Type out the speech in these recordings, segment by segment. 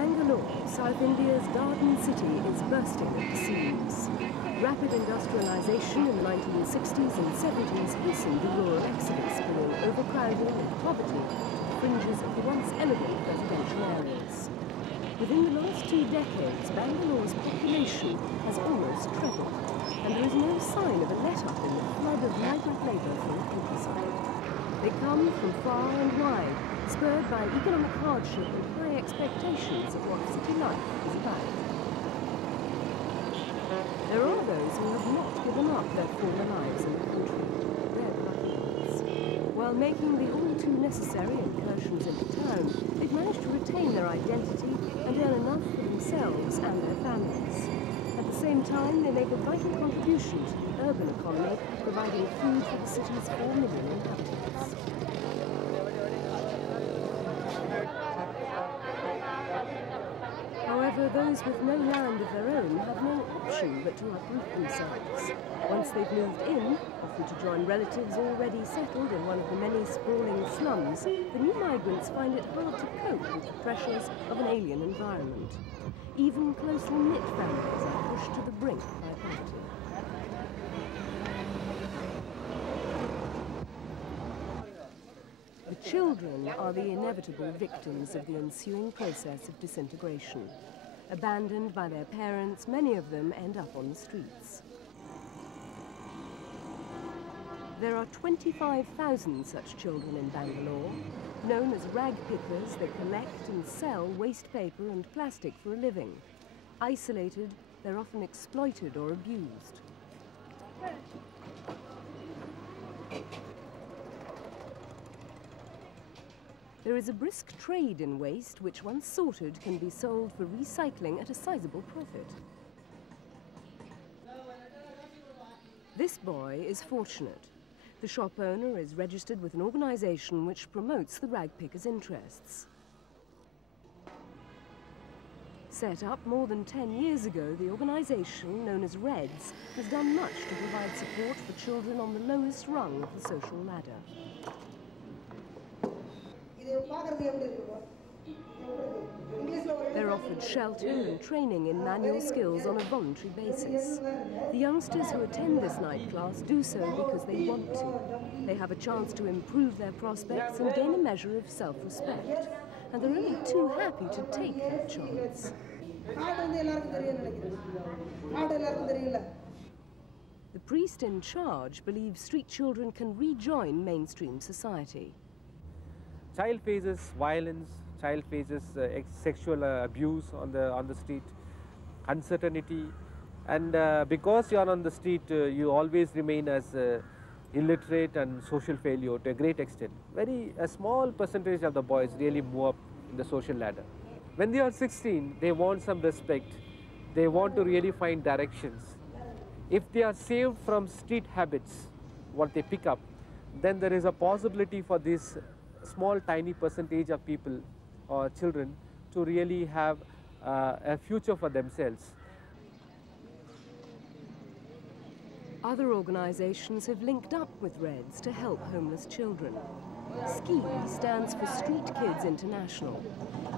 Bangalore, South India's garden city, is bursting at the seams. Rapid industrialization in the 1960s and 70s hastened the rural exodus, bringing overcrowding and poverty to the fringes of the once elegant residential areas. Within the last 2 decades, Bangalore's population has almost trebled, and there is no sign of a let-up in the flood of migrant labour from the countryside. They come from far and wide, spurred by economic hardship and high expectations of what city life is about. There are those who have not given up their former lives in the country. They're the lucky ones. While making the all-too-necessary incursions into town, they've managed to retain their identity and earn enough for themselves and their families. At the same time, they make a vital contribution to the urban economy, providing food for the city's 4 million inhabitants. However, those with no land of their own have no option but to uproot themselves. Once they've moved in, often to join relatives already settled in one of the many sprawling slums, the new migrants find it hard to cope with the pressures of an alien environment. Even closely knit families are pushed to the brink by poverty. The children are the inevitable victims of the ensuing process of disintegration. Abandoned by their parents, many of them end up on the streets. There are 25,000 such children in Bangalore. Known as ragpickers, they collect and sell waste paper and plastic for a living. Isolated, they're often exploited or abused. There is a brisk trade in waste which, once sorted, can be sold for recycling at a sizable profit. This boy is fortunate. The shop owner is registered with an organisation which promotes the ragpickers' interests. Set up more than 10 years ago, the organisation, known as REDS, has done much to provide support for children on the lowest rung of the social ladder. They're offered shelter and training in manual skills on a voluntary basis. The youngsters who attend this night class do so because they want to. They have a chance to improve their prospects and gain a measure of self-respect. And they're only too happy to take that chance. The priest in charge believes street children can rejoin mainstream society. Child faces violence, child faces sexual abuse on the street, uncertainty, and because you are on the street, you always remain as illiterate and social failure to a great extent. A small percentage of the boys really move up in the social ladder. When they are 16, they want some respect. They want to really find directions. If they are saved from street habits, what they pick up, then there is a possibility for this small tiny percentage of people or children to really have a future for themselves. Other organisations have linked up with REDS to help homeless children. SKI stands for Street Kids International.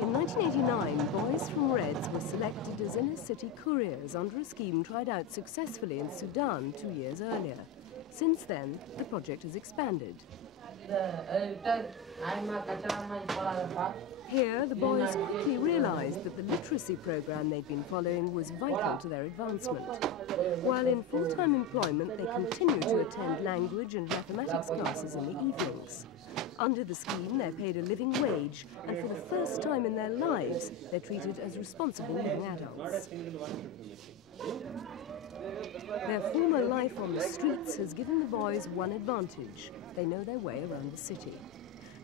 In 1989, boys from REDS were selected as inner-city couriers under a scheme tried out successfully in Sudan 2 years earlier. Since then, the project has expanded. Here, the boys quickly realised that the literacy programme they'd been following was vital to their advancement. While in full-time employment, they continue to attend language and mathematics classes in the evenings. Under the scheme, they're paid a living wage, and for the first time in their lives, they're treated as responsible young adults. Their former life on the streets has given the boys one advantage. They know their way around the city.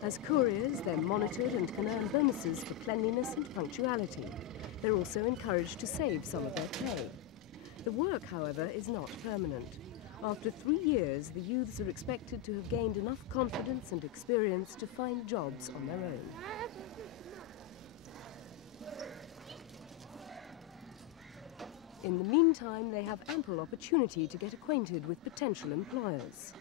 As couriers, they're monitored and can earn bonuses for cleanliness and punctuality. They're also encouraged to save some of their pay. The work, however, is not permanent. After 3 years, the youths are expected to have gained enough confidence and experience to find jobs on their own. In the meantime, they have ample opportunity to get acquainted with potential employers.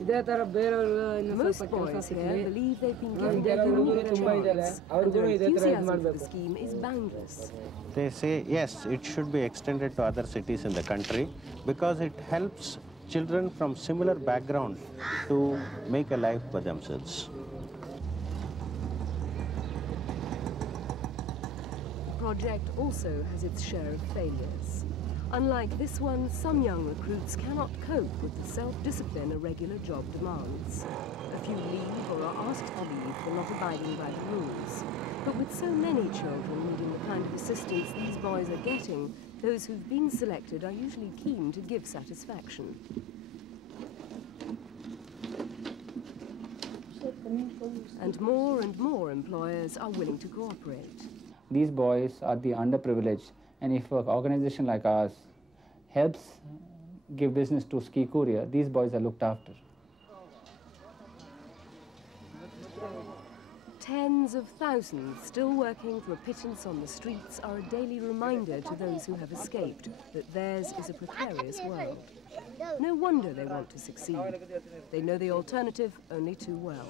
The Most boys here believe they've been given a unique chance, and their enthusiasm for the scheme is boundless. They say, yes, it should be extended to other cities in the country because it helps children from similar background to make a life for themselves. The project also has its share of failures. Unlike this one, some young recruits cannot cope with the self-discipline a regular job demands. A few leave or are asked to leave for not abiding by the rules. But with so many children needing the kind of assistance these boys are getting, those who've been selected are usually keen to give satisfaction. And more employers are willing to cooperate. These boys are the underprivileged, and if an organization like ours helps give business to ski courier, these boys are looked after. Tens of thousands still working for a pittance on the streets are a daily reminder to those who have escaped that theirs is a precarious world. No wonder they want to succeed. They know the alternative only too well.